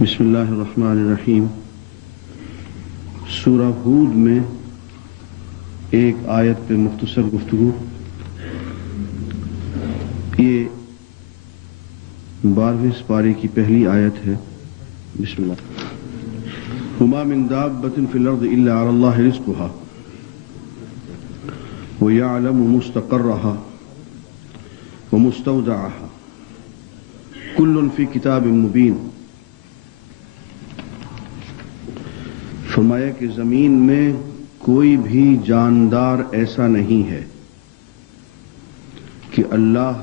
بسم اللہ الرحمن الرحیم۔ سورہ ہود میں ایک آیت پہ مختصر گفتگو۔ یہ 12ویں سپارے کی پہلی آیت ہے۔ بسم اللہ۔ وما من دابة في الأرض إلا على الله رزقها ويعلم مستقرها ومستودعها كل في كتاب مبين۔ فرمایا کہ زمین میں کوئی بھی جاندار ایسا نہیں ہے کہ اللہ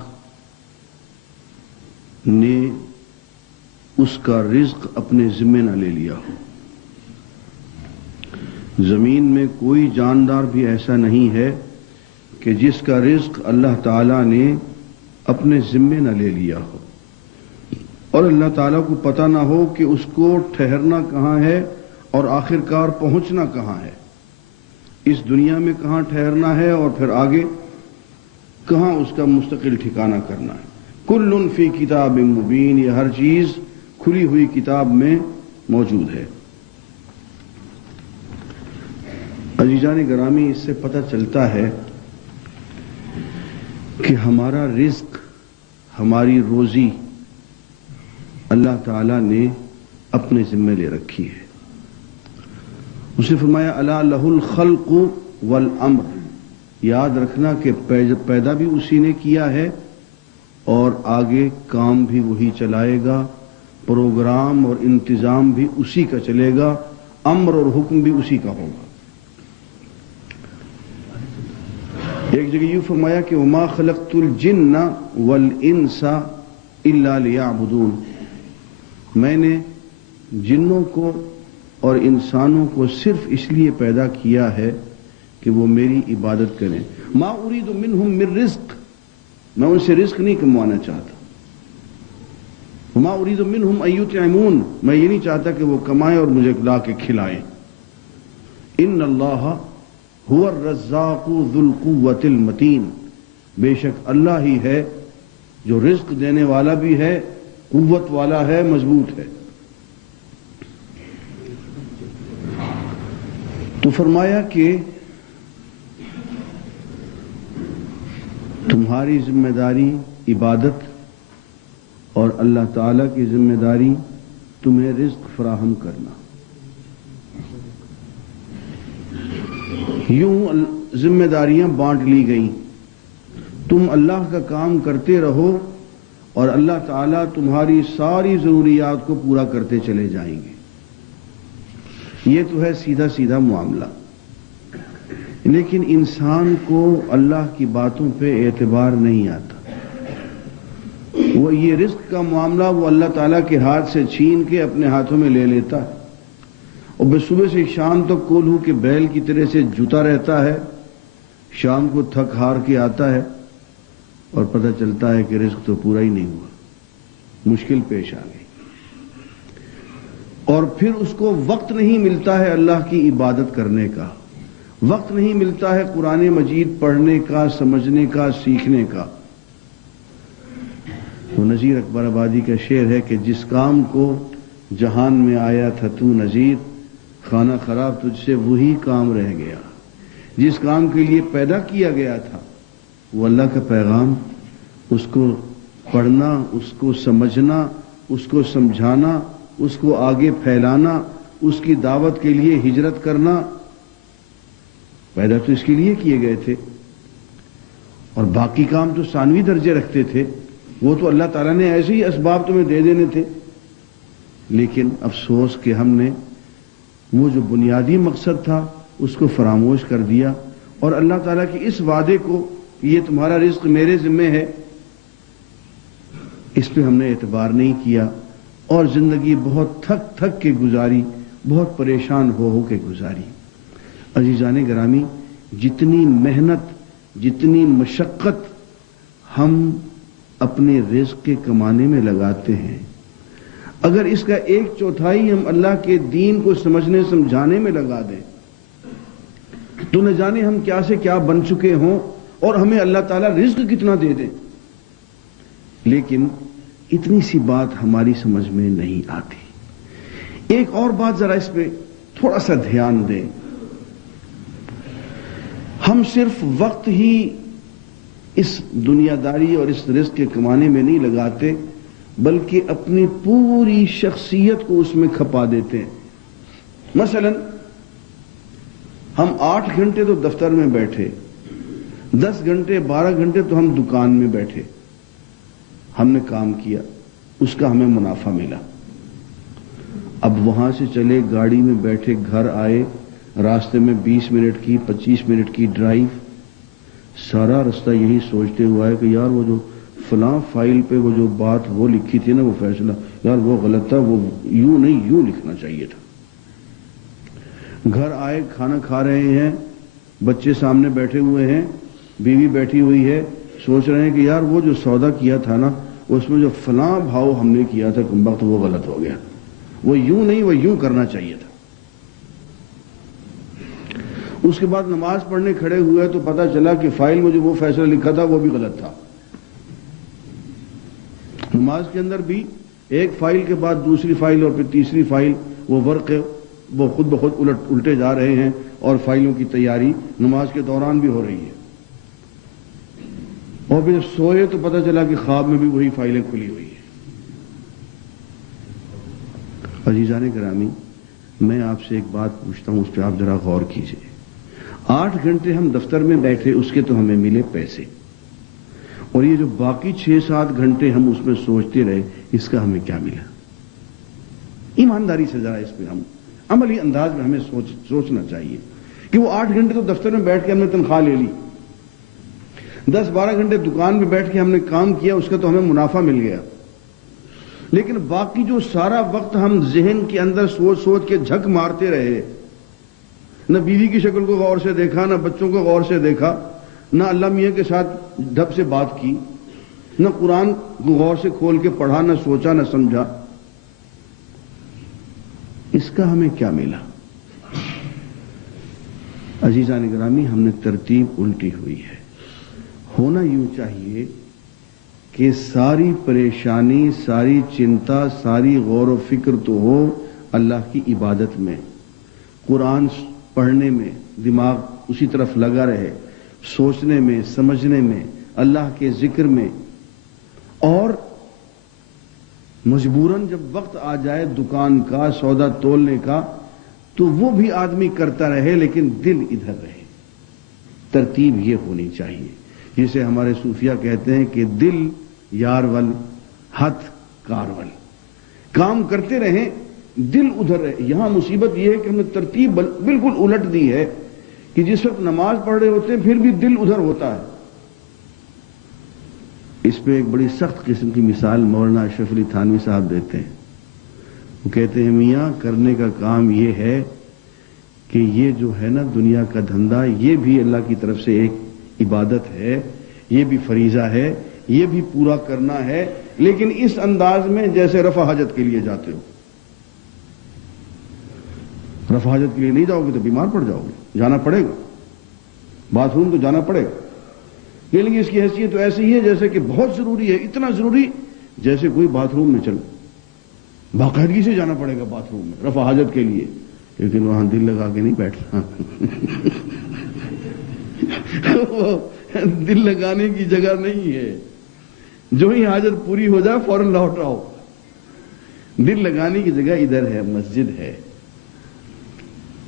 نے اس کا رزق اپنے ذمہ نہ لے لیا ہو۔ زمین میں کوئی جاندار بھی ایسا نہیں ہے کہ جس کا رزق اللہ تعالیٰ نے اپنے ذمہ نہ لے لیا ہو، اور اللہ تعالیٰ کو پتہ نہ ہو کہ اس کو ٹھہرنا کہاں ہے اور آخر کار پہنچنا کہاں ہے، اس دنیا میں کہاں ٹھہرنا ہے اور پھر آگے کہاں اس کا مستقل ٹھکانہ کرنا ہے۔ کل فی کتاب مبین، یہ ہر چیز کھلی ہوئی کتاب میں موجود ہے۔ عزیزان گرامی، اس سے پتہ چلتا ہے کہ ہمارا رزق، ہماری روزی اللہ تعالیٰ نے اپنے ذمہ لے رکھی ہے۔ اس نے فرمایا الا لہ الخلق والامر، یاد رکھنا کہ پیدا بھی اسی نے کیا ہے اور آگے کام بھی وہی چلائے گا، پروگرام اور انتظام بھی اسی کا چلے گا، امر اور حکم بھی اسی کا ہوگا۔ ایک جگہ یوں فرمایا کہ وما خلقت الجن والانس الا لیعبدون، میں نے جنوں کو اور انسانوں کو صرف اس لیے پیدا کیا ہے کہ وہ میری عبادت کریں۔ ما اريد منهم من رزق، میں ان سے رزق نہیں کموانا چاہتا۔ وما اريد منهم ان يطعمون، میں یہ نہیں چاہتا کہ وہ کمائیں اور مجھے لا کے کھلائیں۔ ان اللہ هو الرزاق ذو القوة المتین، بے شک اللہ ہی ہے جو رزق دینے والا بھی ہے، قوت والا ہے، مضبوط ہے۔ تو فرمایا کہ تمہاری ذمہ داری عبادت اور اللہ تعالی کی ذمہ داری تمہیں رزق فراہم کرنا۔ یوں ذمہ داریاں بانٹ لی گئیں، تم اللہ کا کام کرتے رہو اور اللہ تعالیٰ تمہاری ساری ضروریات کو پورا کرتے چلے جائیں گے۔ یہ تو ہے سیدھا سیدھا معاملہ، لیکن انسان کو اللہ کی باتوں پہ اعتبار نہیں آتا۔ وہ یہ رزق کا معاملہ وہ اللہ تعالیٰ کے ہاتھ سے چھین کے اپنے ہاتھوں میں لے لیتا ہے، اور بس صبح سے شام تک کولہو کے بیل کی طرح سے جوتا رہتا ہے، شام کو تھک ہار کے آتا ہے اور پتہ چلتا ہے کہ رزق تو پورا ہی نہیں ہوا، مشکل پیش آ گئی، اور پھر اس کو وقت نہیں ملتا ہے اللہ کی عبادت کرنے کا، وقت نہیں ملتا ہے قرآن مجید پڑھنے کا، سمجھنے کا، سیکھنے کا۔ وہ نذیر اکبر آبادی کا شعر ہے کہ جس کام کو جہان میں آیا تھا تو نذیر، خانہ خراب تجھ سے وہی کام رہ گیا۔ جس کام کے لیے پیدا کیا گیا تھا وہ اللہ کا پیغام، اس کو پڑھنا، اس کو سمجھنا، اس کو سمجھانا، اس کو آگے پھیلانا، اس کی دعوت کے لیے ہجرت کرنا، پیدا تو اس کے لیے کیے گئے تھے، اور باقی کام تو ثانوی درجے رکھتے تھے، وہ تو اللہ تعالیٰ نے ایسے ہی اسباب تمہیں دے دینے تھے۔ لیکن افسوس کہ ہم نے وہ جو بنیادی مقصد تھا اس کو فراموش کر دیا، اور اللہ تعالیٰ کے اس وعدے کو کہ یہ تمہارا رزق میرے ذمہ ہے، اس پہ ہم نے اعتبار نہیں کیا، اور زندگی بہت تھک تھک کے گزاری، بہت پریشان ہو کے گزاری۔ عزیزان گرامی، جتنی محنت، جتنی مشقت ہم اپنے رزق کے کمانے میں لگاتے ہیں، اگر اس کا 1/4 ہم اللہ کے دین کو سمجھنے سمجھانے میں لگا دیں تو نہ جانے ہم کیا سے کیا بن چکے ہوں اور ہمیں اللہ تعالیٰ رزق کتنا دے دیں۔ لیکن اتنی سی بات ہماری سمجھ میں نہیں آتی ایک اور بات ذرا اس پہ تھوڑا سا دھیان دیں، ہم صرف وقت ہی اس دنیا داری اور اس رزق کے کمانے میں نہیں لگاتے، بلکہ اپنی پوری شخصیت کو اس میں کھپا دیتے ہیں۔ مثلا ہم 8 گھنٹے تو دفتر میں بیٹھے، 10 گھنٹے 12 گھنٹے تو ہم دکان میں بیٹھے، ہم نے کام کیا، اس کا ہمیں منافع ملا۔ اب وہاں سے چلے، گاڑی میں بیٹھے، گھر آئے، راستے میں 20 منٹ کی 25 منٹ کی ڈرائیو، سارا رستہ یہی سوچتے ہوا ہے کہ یار وہ جو فلاں فائل پہ وہ جو بات وہ لکھی تھی نا، وہ فیصلہ یار وہ غلط تھا، وہ یوں نہیں یوں لکھنا چاہیے تھا۔ گھر آئے، کھانا کھا رہے ہیں، بچے سامنے بیٹھے ہوئے ہیں، بیوی بیٹھی ہوئی ہے، سوچ رہے ہیں کہ یار وہ جو سودا کیا تھا نا، اس میں جو فلاں بھاؤ ہم نے کیا تھا کم وقت وہ غلط ہو گیا، وہ یوں نہیں وہ یوں کرنا چاہیے تھا۔ اس کے بعد نماز پڑھنے کھڑے ہوئے تو پتا چلا کہ فائل میں جو وہ فیصلہ لکھا تھا وہ بھی غلط تھا۔ نماز کے اندر بھی ایک فائل کے بعد دوسری فائل اور پھر تیسری فائل، وہ ورقے وہ خود بخود الٹے جا رہے ہیں، اور فائلوں کی تیاری نماز کے دوران بھی ہو رہی ہے۔ اور پھر سوئے تو پتا چلا کہ خواب میں بھی وہی فائلیں کھلی ہوئی ہیں۔ عزیزان گرامی، میں آپ سے ایک بات پوچھتا ہوں، اس پہ آپ ذرا غور کیجئے۔ 8 گھنٹے ہم دفتر میں بیٹھے، اس کے تو ہمیں ملے پیسے، اور یہ جو باقی 6-7 گھنٹے ہم اس میں سوچتے رہے، اس کا ہمیں کیا ملا؟ ایمانداری سے ذرا اس پہ ہم عملی انداز میں ہمیں سوچنا چاہیے کہ وہ 8 گھنٹے تو دفتر میں بیٹھ کے ہم نے تنخواہ لے لی، 10-12 گھنٹے دکان میں بیٹھ کے ہم نے کام کیا، اس کا تو ہمیں منافع مل گیا، لیکن باقی جو سارا وقت ہم ذہن کے اندر سوچ سوچ کے جھک مارتے رہے، نہ بیوی کی شکل کو غور سے دیکھا، نہ بچوں کو غور سے دیکھا، نہ اللہ میاں کے ساتھ ڈھب سے بات کی، نہ قرآن کو غور سے کھول کے پڑھا، نہ سوچا، نہ سمجھا، اس کا ہمیں کیا ملا؟ عزیزان گرامی، ہم نے ترتیب الٹی ہوئی ہے۔ ہونا یوں چاہیے کہ ساری پریشانی، ساری چنتا، ساری غور و فکر تو ہو اللہ کی عبادت میں، قرآن پڑھنے میں، دماغ اسی طرف لگا رہے، سوچنے میں، سمجھنے میں، اللہ کے ذکر میں، اور مجبوراً جب وقت آ جائے دکان کا، سودا تولنے کا، تو وہ بھی آدمی کرتا رہے لیکن دل ادھر رہے۔ ترتیب یہ ہونی چاہیے، جسے ہمارے صوفیہ کہتے ہیں کہ دل یار ول، ہتھ کار ول، کام کرتے رہیں، دل ادھر رہے۔ یہاں مصیبت یہ ہے کہ ہم نے ترتیب بالکل الٹ دی ہے کہ جس وقت نماز پڑھ رہے ہوتے ہیں پھر بھی دل ادھر ہوتا ہے۔ اس پہ ایک بڑی سخت قسم کی مثال مولانا اشرف علی تھانوی صاحب دیتے ہیں۔ وہ کہتے ہیں میاں کرنے کا کام یہ ہے کہ یہ جو ہے نا دنیا کا دھندا، یہ بھی اللہ کی طرف سے ایک عبادت ہے، یہ بھی فریضہ ہے، یہ بھی پورا کرنا ہے، لیکن اس انداز میں جیسے رفع حاجت کے لیے جاتے ہو۔ رفع حاجت کے لیے نہیں جاؤ گے تو بیمار پڑ جاؤ گے، جانا پڑے گا، باتھ روم تو جانا پڑے گا، لیکن اس کی حیثیت تو ایسی ہے جیسے کہ بہت ضروری ہے، اتنا ضروری جیسے کوئی باتھ روم میں چل، باقاعدگی سے جانا پڑے گا باتھ روم میں رفع حاجت کے لیے، لیکن وہاں دل لگا کے نہیں بیٹھنا۔ دل لگانے کی جگہ نہیں ہے، جو ہی حاجت پوری ہو جائے فوراً لوٹ آؤ۔ دل لگانے کی جگہ ادھر ہے، مسجد ہے،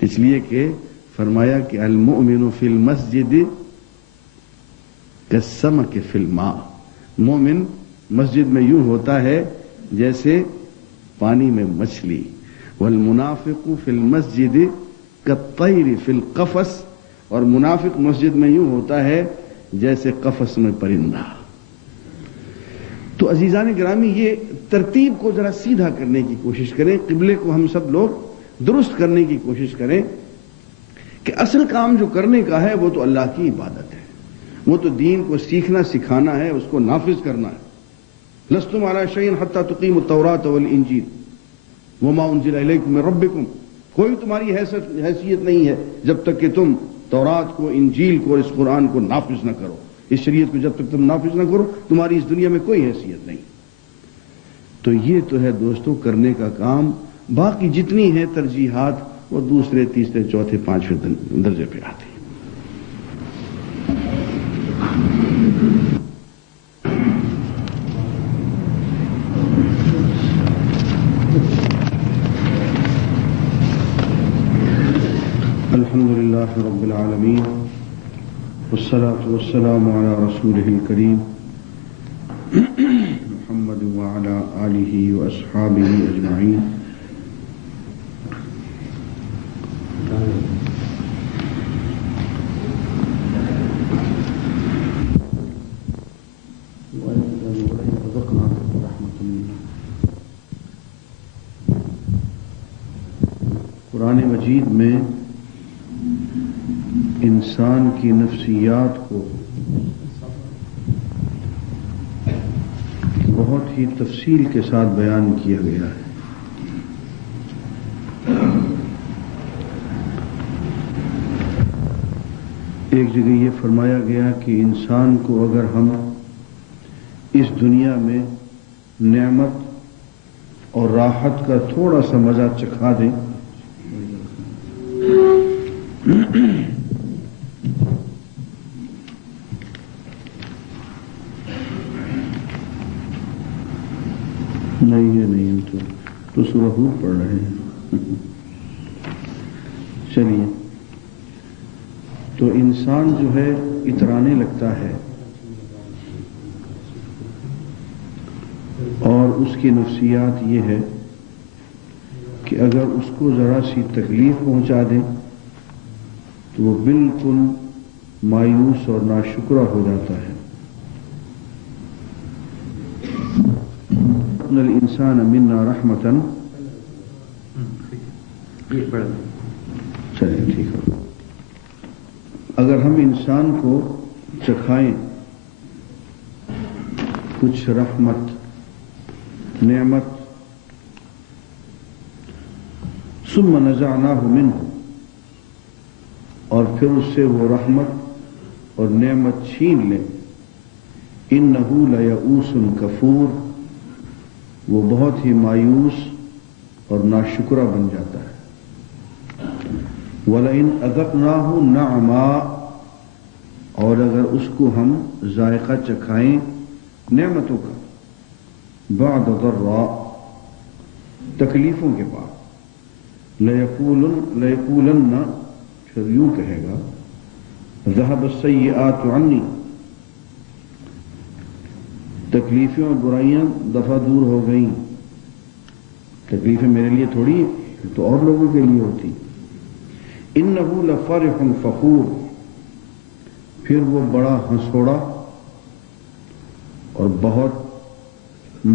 اس لیے کہ فرمایا کہ المؤمن فی المسجد کالسمک فی الماء، مومن مسجد میں یوں ہوتا ہے جیسے پانی میں مچھلی، والمنافق فی المسجد کالطیر فی القفص، اور منافق مسجد میں یوں ہوتا ہے جیسے قفس میں پرندہ۔ تو عزیزان گرامی، یہ ترتیب کو ذرا سیدھا کرنے کی کوشش کریں، قبلے کو ہم سب لوگ درست کرنے کی کوشش کریں کہ اصل کام جو کرنے کا ہے وہ تو اللہ کی عبادت ہے، وہ تو دین کو سیکھنا سکھانا ہے، اس کو نافذ کرنا ہے۔ لستم علی شیء حتی تقیموا التوراۃ والانجیل وما انزل الیکم من ربکم، کوئی تمہاری حیثیت نہیں ہے جب تک کہ تم تورات کو، انجیل کو اور اس قرآن کو نافذ نہ کرو، اس شریعت کو جب تک تم نافذ نہ کرو تمہاری اس دنیا میں کوئی حیثیت نہیں۔ تو یہ تو ہے دوستو کرنے کا کام، باقی جتنی ہیں ترجیحات وہ دوسرے تیسرے چوتھے پانچویں درجے پہ آتی ہیں. الحمد للہ رب العالمین والصلاة والسلام علی رسولہ الکریم محمد وعلی آلہ واصحابہ اجمعین. قرآن مجید میں انسان کی نفسیات کو بہت ہی تفصیل کے ساتھ بیان کیا گیا ہے. ایک جگہ یہ فرمایا گیا کہ انسان کو اگر ہم اس دنیا میں نعمت اور راحت کا تھوڑا سا مزہ چکھا دیں نہیں یہ نہیں تو سورہ ہود پڑھ رہے ہیں. چلیے تو انسان جو ہے اترانے لگتا ہے اور اس کی نفسیات یہ ہے کہ اگر اس کو ذرا سی تکلیف پہنچا دیں تو وہ بالکل مایوس اور ناشکرا ہو جاتا ہے. الانسان منا رحمتا چلیں ٹھیک ہے. اگر ہم انسان کو چکھائیں کچھ رحمت نعمت ثم نزعناہ منہ اور پھر اس سے وہ رحمت اور نعمت چھین لیں انہ لیئوس کفور وہ بہت ہی مایوس اور ناشکرا بن جاتا ہے. وَلَئِنْ أَذَقْنَاهُ نَعْمًا اور اگر اس کو ہم ذائقہ چکھائیں نعمتوں کا بعد ضراء تکلیفوں کے بعد لَيَقُولَنَّ پھر یوں کہے گا ذَهَبَ السَّيِّئَاتُ عَنِّي تکلیفیں اور برائیاں دفعہ دور ہو گئیں. تکلیفیں میرے لیے تھوڑی تو اور لوگوں کے لیے ہوتی. انہ لفرح فخور پھر وہ بڑا ہنسوڑا اور بہت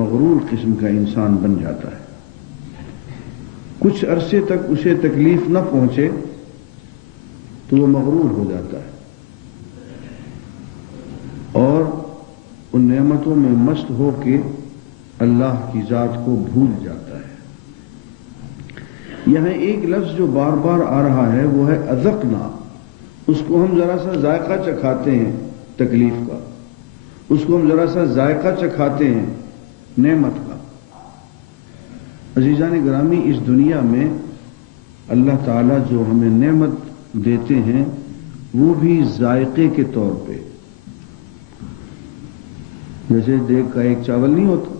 مغرور قسم کا انسان بن جاتا ہے. کچھ عرصے تک اسے تکلیف نہ پہنچے تو وہ مغرور ہو جاتا ہے اور ان نعمتوں میں مست ہو کے اللہ کی ذات کو بھول جاتا ہے. یہاں ایک لفظ جو بار بار آ رہا ہے وہ ہے اذقنا. اس کو ہم ذرا سا ذائقہ چکھاتے ہیں تکلیف کا, اس کو ہم ذرا سا ذائقہ چکھاتے ہیں نعمت کا. عزیزان گرامی اس دنیا میں اللہ تعالیٰ جو ہمیں نعمت دیتے ہیں وہ بھی ذائقے کے طور پہ, جیسے دیکھ کا ایک چاول نہیں ہوتا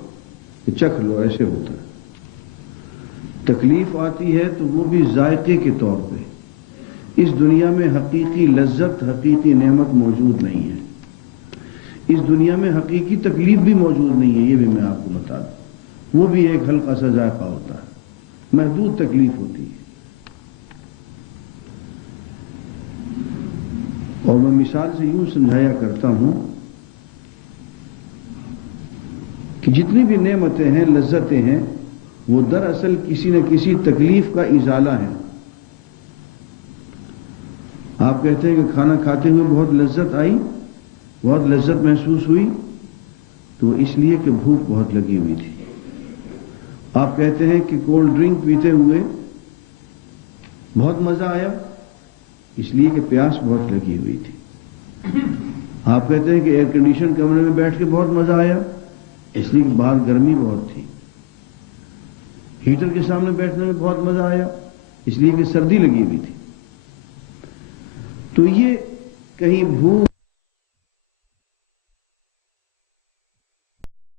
کہ چکھ لو ایسے ہوتا ہے. تکلیف آتی ہے تو وہ بھی ذائقے کے طور پہ. اس دنیا میں حقیقی لذت حقیقی نعمت موجود نہیں ہے. اس دنیا میں حقیقی تکلیف بھی موجود نہیں ہے, یہ بھی میں آپ کو بتا دوں. وہ بھی ایک ہلکا سا ذائقہ ہوتا ہے, محدود تکلیف ہوتی ہے. اور میں مثال سے یوں سمجھایا کرتا ہوں کہ جتنی بھی نعمتیں ہیں لذتیں ہیں وہ دراصل کسی نہ کسی تکلیف کا ازالہ ہے. آپ کہتے ہیں کہ کھانا کھاتے ہوئے بہت لذت آئی, بہت لذت محسوس ہوئی, تو وہ اس لیے کہ بھوک بہت لگی ہوئی تھی. آپ کہتے ہیں کہ کولڈ ڈرنک پیتے ہوئے بہت مزہ آیا, اس لیے کہ پیاس بہت لگی ہوئی تھی. آپ کہتے ہیں کہ ایئر کنڈیشن کمرے میں بیٹھ کے بہت مزہ آیا, اس لیے کہ باہر گرمی بہت تھی. ہیٹر کے سامنے بیٹھنے میں بہت مزہ آیا، اس لیے کہ سردی لگی ہوئی تھی۔ تو یہ کہیں بھوک